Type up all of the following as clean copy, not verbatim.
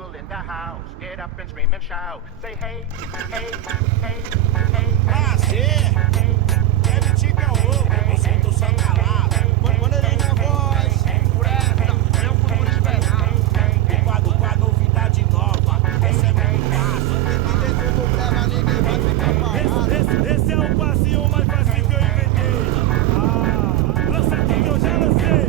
people in the house. Get up and scream and shout. Say hey, hey, hey, hey. Prazer! Deve te que é o louco, eu sinto só calado. Maneirinho na voz. Por essa, eu por esperar. Quadro, novidade nova. Essa é muito fácil. Dentro do brega, ninguém vai ficar parado. Esse é o passinho mais fácil que eu inventei. Lança aqui que eu já lancei.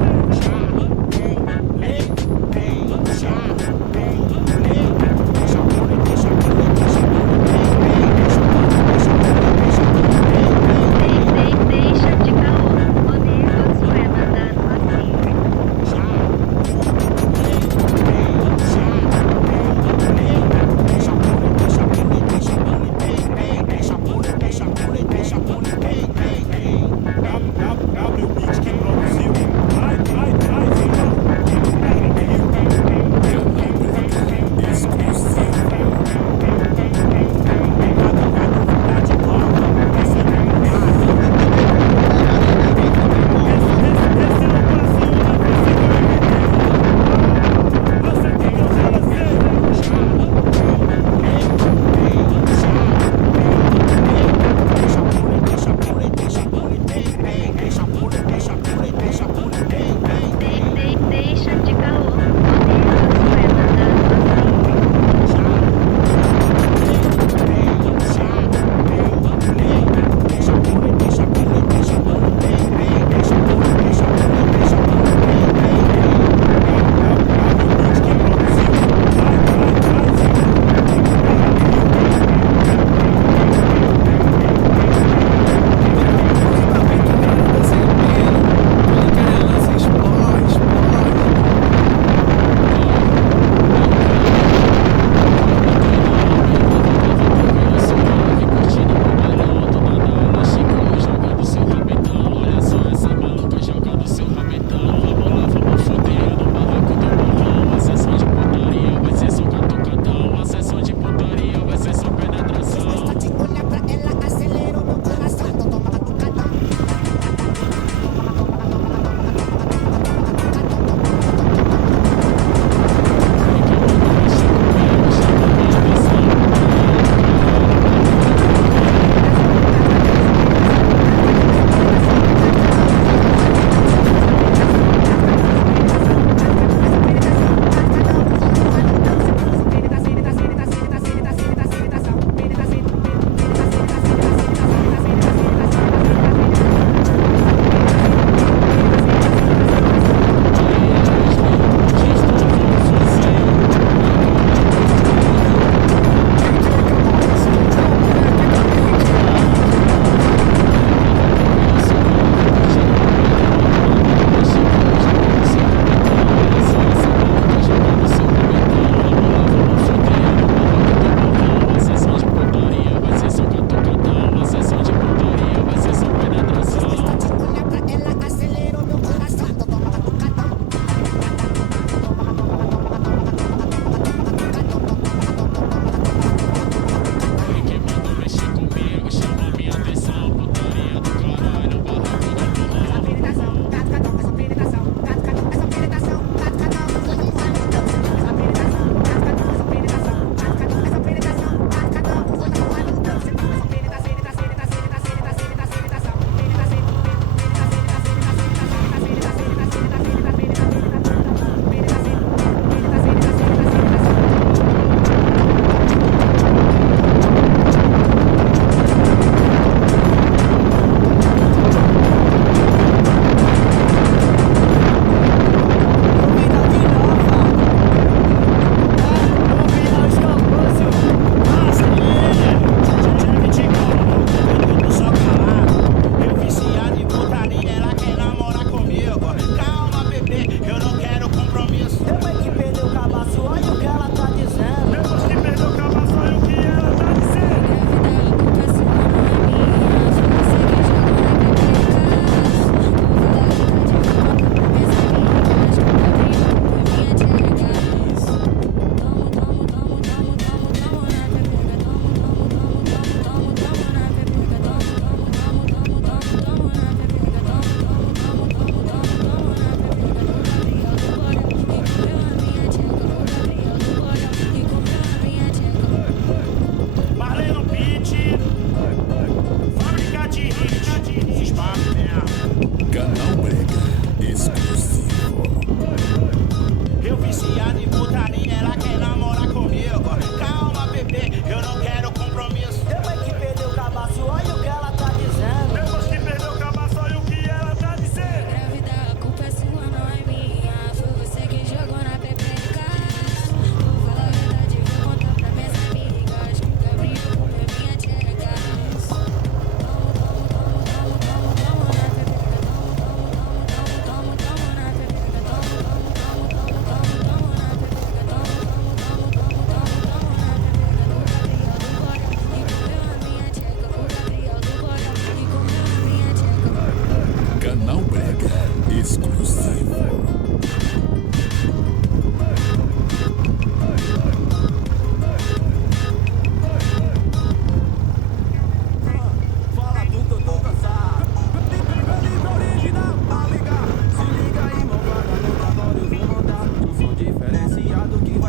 Deixa de caô, odeio todos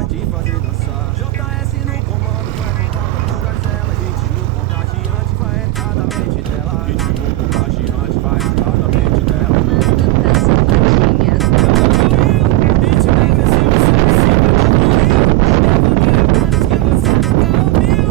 vai te fazer dançar. JS no comando, vai voltar pra todas elas. Ritmo contagiante vai entrar na mente dela. Ritmo contagiante vai entrar na mente dela. Manda pra safadinhas. Ritmo agressivo, sexy, que você nunca ouviu.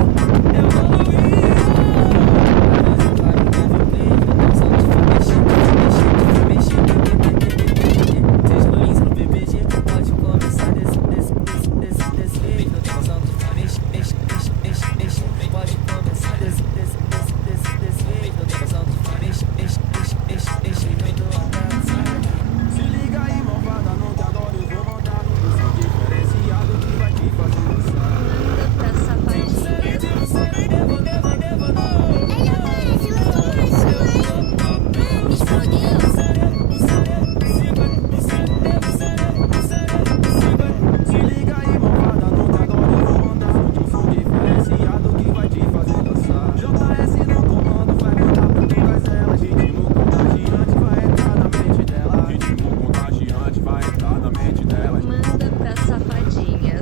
Se liga aí, malvada, não te adoro, eu vou mandar um som diferenciado que vai te fazer dançar. Manda pra safadinhas. Se liga aí, malvada, não te adoro, eu vou mandar um som diferenciado que vai te fazer dançar. JS no comando, vai mandar pra todas elas. Ritmo contagiante vai entrar na mente dela. Ritmo contagiante vai entrar na mente dela. Manda pra safadinhas.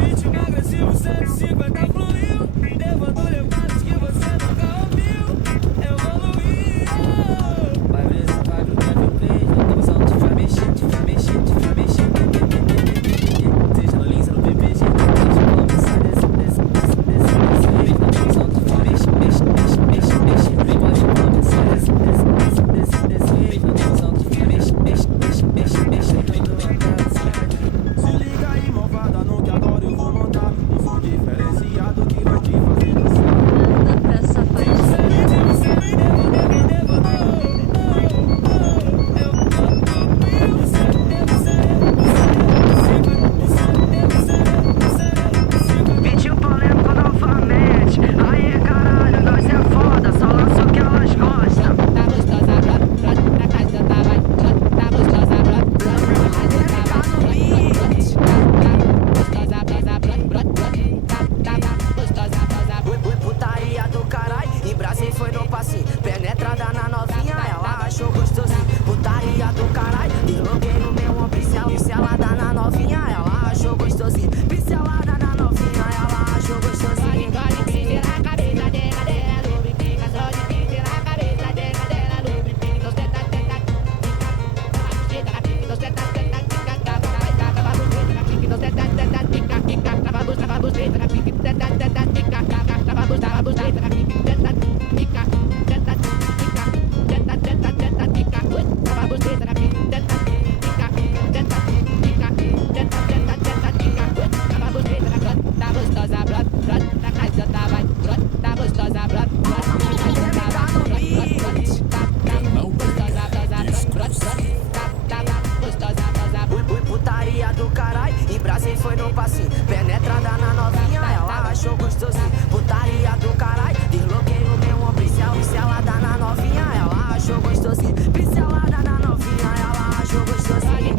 Ritmo agressivo, 150 fluiu. Levando levadas que você nunca ouviu. Evoluiu. Vai brisa, vai pro play. Não tem noção, te vai mexer, te vai mexer, te vai mexer. Seja no Lins, no PPG, pode começar desse jeito. Não tem noção, te vai mexer. Pode começar desse jeito. Não tem noção, te vai mexer. Se liga aí, malvada, não te adoro, eu vou mandar um som diferenciado que vai te fazer dançar. Manda pra safadinhas. Pediu polêmico novamente. Aê, caralho, nós é foda, só lança o que elas gostam. Tá gostosa, na casa da vai. Tá gostosa, putaria do carai, e Brasil foi no passinho. Penetrada na novinha, ela achou gostosinho. Putaria do carai, desloquei no meu ombro. Pincelada na novinha, ela achou gostosinho. Pincelada na novinha, ela achou gostosinho. Pode prender a cabeça dela, lubrifica. Só de prender a cabeça dela, lubrifica. Você tá tenta, putaria do carai, e Brasil foi no passinho. Penetrada na novinha, ela achou gostosinho. Putaria do carai, desloquei o meu ombro. Pincelada na novinha, ela achou gostosinho. Pincelada na novinha, ela achou gostosinho.